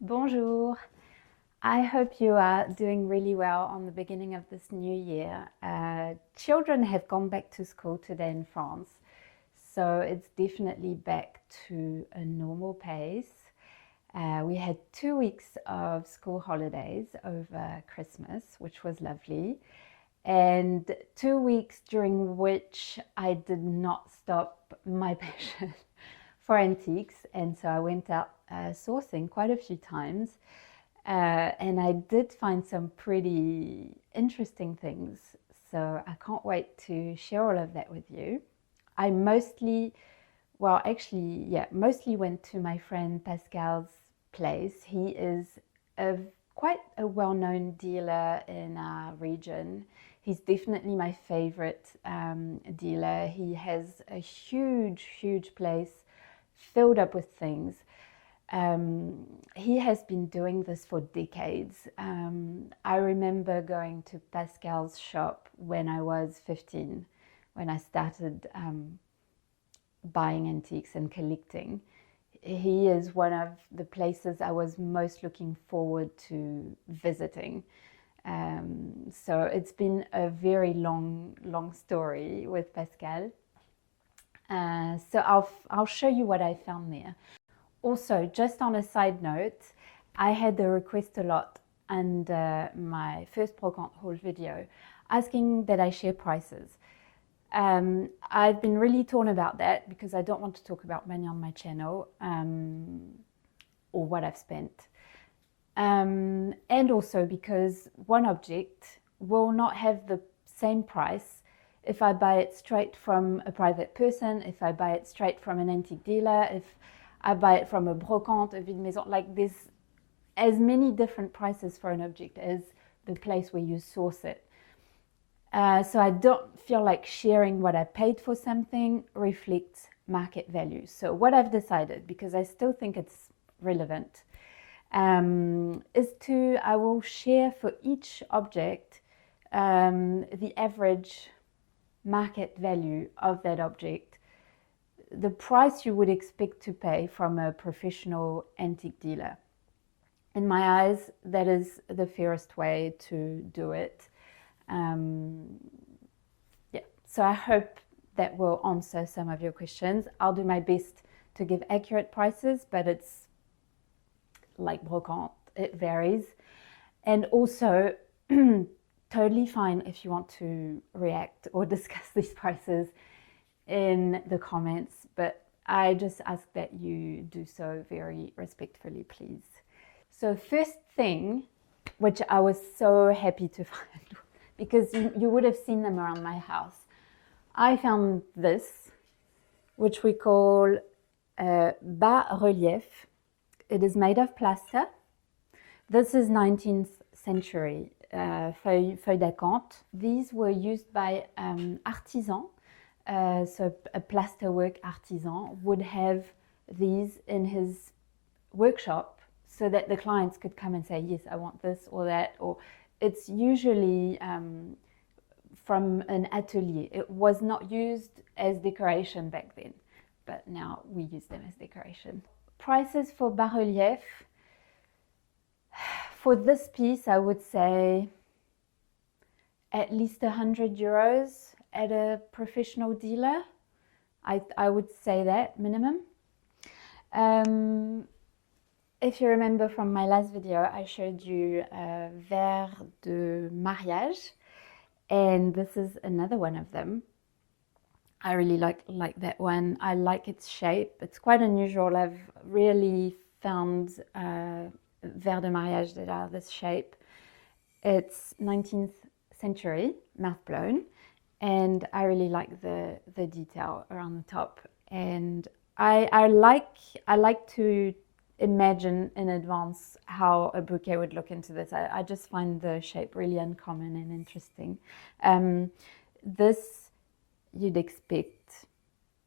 Bonjour. I hope you are doing really well on the beginning of this new year. Children have gone back to school today in France, so it's definitely back to a normal pace. We had 2 weeks of school holidays over Christmas, which was lovely, and 2 weeks during which I did not stop my passion for antiques, and so I went out sourcing quite a few times. And I did find some pretty interesting things. So I can't wait to share all of that with you. I mostly went to my friend Pascal's place. He is quite a well-known dealer in our region. He's definitely my favorite dealer. He has a huge place filled up with things. He has been doing this for decades. I remember going to Pascal's shop when I was 15, when I started buying antiques and collecting. He is one of the places I was most looking forward to visiting. So it's been a very long story with Pascal. So I'll show you what I found there. Also, just on a side note, I had a request a lot under my first Brocante haul video asking that I share prices. I've been really torn about that because I don't want to talk about money on my channel or what I've spent. And also because one object will not have the same price if I buy it straight from a private person, if I buy it straight from an antique dealer, if I buy it from a Brocante, a vide maison. Like there's as many different prices for an object as the place where you source it. So I don't feel like sharing what I paid for something reflects market value. So what I've decided, because I still think it's relevant, I will share for each object the average market value of that object, the price you would expect to pay from a professional antique dealer. In my eyes, that is the fairest way to do it. So I hope that will answer some of your questions. I'll do my best to give accurate prices, but it's like Brocante, it varies. And also, totally fine if you want to react or discuss these prices in the comments, but I just ask that you do so very respectfully, please. So first thing, which I was so happy to find, because you would have seen them around my house, I found this, which we call bas relief. It is made of plaster. This is 19th century feuilles d'acanthe. These were used by artisans. So a plasterwork artisan would have these in his workshop so that the clients could come and say, yes, I want this or that, or it's usually from an atelier. It was not used as decoration back then, but now we use them as decoration. Prices for bas-relief. For this piece, I would say at least 100 euros at a professional dealer. I would say that minimum. If you remember from my last video, I showed you verre de mariage, and this is another one of them. I really like that one. I like its shape. It's quite unusual. I've really found verre de mariage that are this shape. It's 19th century, mouth blown, and I really like the detail around the top. And I like to imagine in advance how a bouquet would look into this. I just find the shape really uncommon and interesting. This you'd expect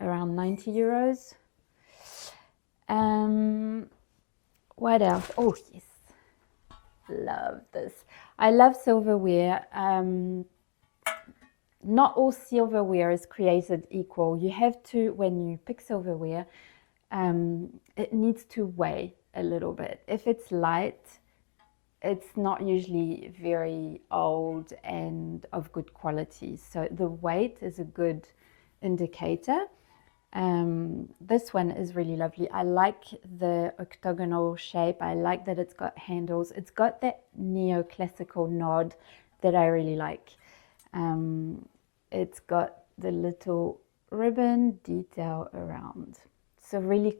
around 90 euros. What else? Oh yes, love this. I love silverware. Not all silverware is created equal. You have to, when you pick silverware, it needs to weigh. a little bit. If it's light, it's not usually very old and of good quality. So the weight is a good indicator. This one is really lovely. I like the octagonal shape. I like that it's got handles. It's got that neoclassical nod that I really like. It's got the little ribbon detail around. So really,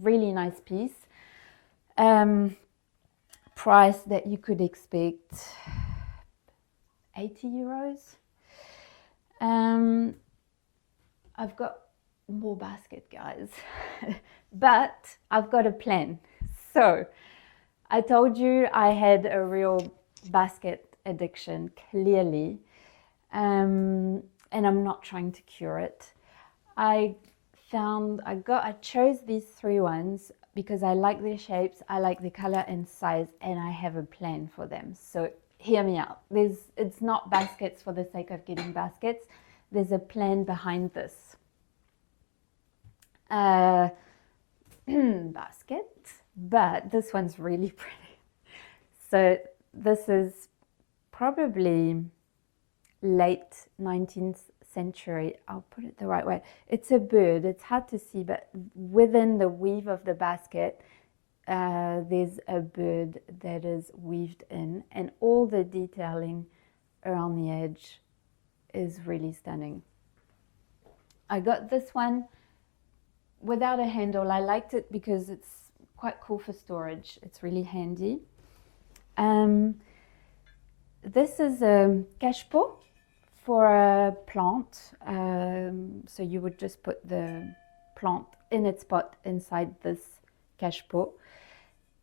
really nice piece. Price that you could expect 80 euros. I've got more basket, guys, but I've got a plan. So I told you I had a real basket addiction, clearly, and I'm not trying to cure it. I chose these 3 ones because I like their shapes, I like the color and size, and I have a plan for them. So hear me out. It's not baskets for the sake of getting baskets. There's a plan behind this. Basket, but this one's really pretty. So this is probably late 19th century. I'll put it the right way. It's a bird. It's hard to see, but within the weave of the basket, there's a bird that is weaved in, and all the detailing around the edge is really stunning. I got this one without a handle. I liked it because it's quite cool for storage. It's really handy. This is a cache-pot for a plant. So you would just put the plant in its pot inside this cache-pot.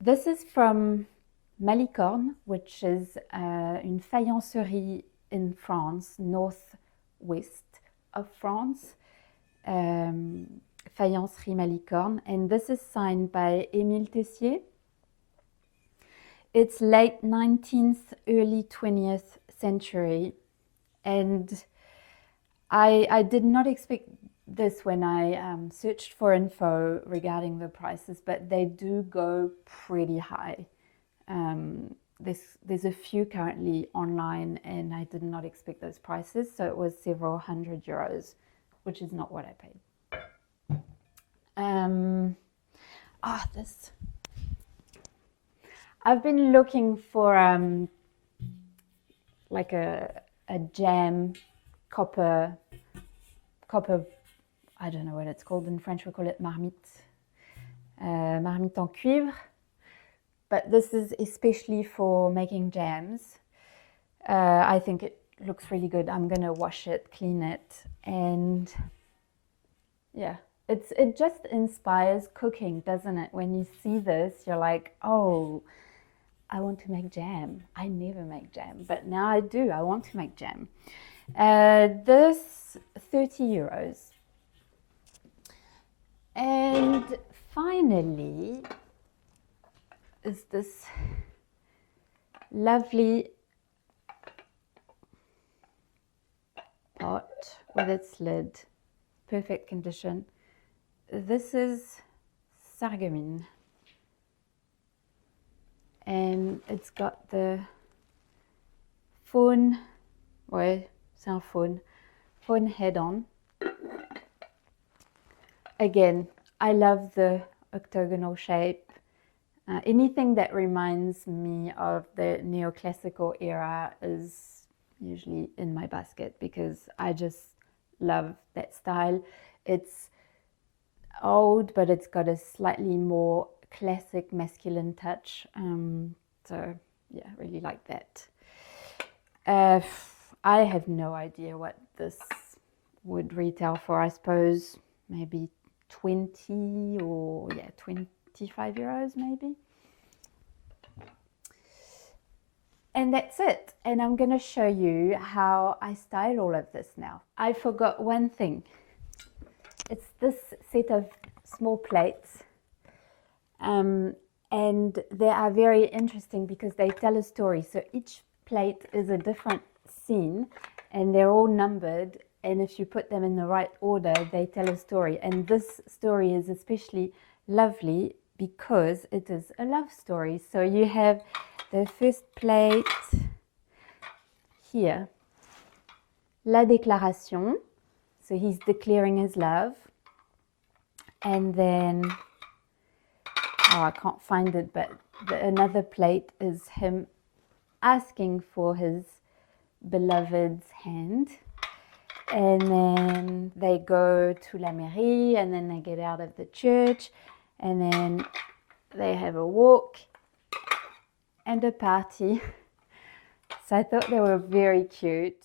This is from Malicorne, which is une faïencerie in France, northwest of France. Faïencerie Malicorne, and this is signed by Emile Tessier. It's late 19th, early 20th century, and I did not expect this when I searched for info regarding the prices, but they do go pretty high. There's a few currently online, and I did not expect those prices, so it was several hundred euros, which is not what I paid. This. I've been looking for like a jam copper, I don't know what it's called in French, we call it marmite, marmite en cuivre, but this is especially for making jams. I think it looks really good. I'm gonna wash it, clean it, and yeah. It just inspires cooking, doesn't it? When you see this, you're like, oh, I want to make jam. I never make jam, but now I do. I want to make jam. This 30 euros. And finally is this lovely pot with its lid, perfect condition. This is sarreguemines, and it's got the faune, ouais, c'est un faune head on. Again, I love the octagonal shape. Anything that reminds me of the neoclassical era is usually in my basket because I just love that style. It's old, but it's got a slightly more classic masculine touch. So yeah, really like that. I have no idea what this would retail for. I suppose maybe 20 or 25 euros maybe. And that's it. And I'm going to show you how I style all of this now. I forgot one thing. It's this set of small plates, and they are very interesting because they tell a story. So each plate is a different scene, and they're all numbered, and if you put them in the right order, they tell a story. And this story is especially lovely because it is a love story. So you have the first plate here, La Déclaration. So he's declaring his love. And then, oh, I can't find it, but another plate is him asking for his beloved's hand. And then they go to la mairie, and then they get out of the church, and then they have a walk and a party. So I thought they were very cute.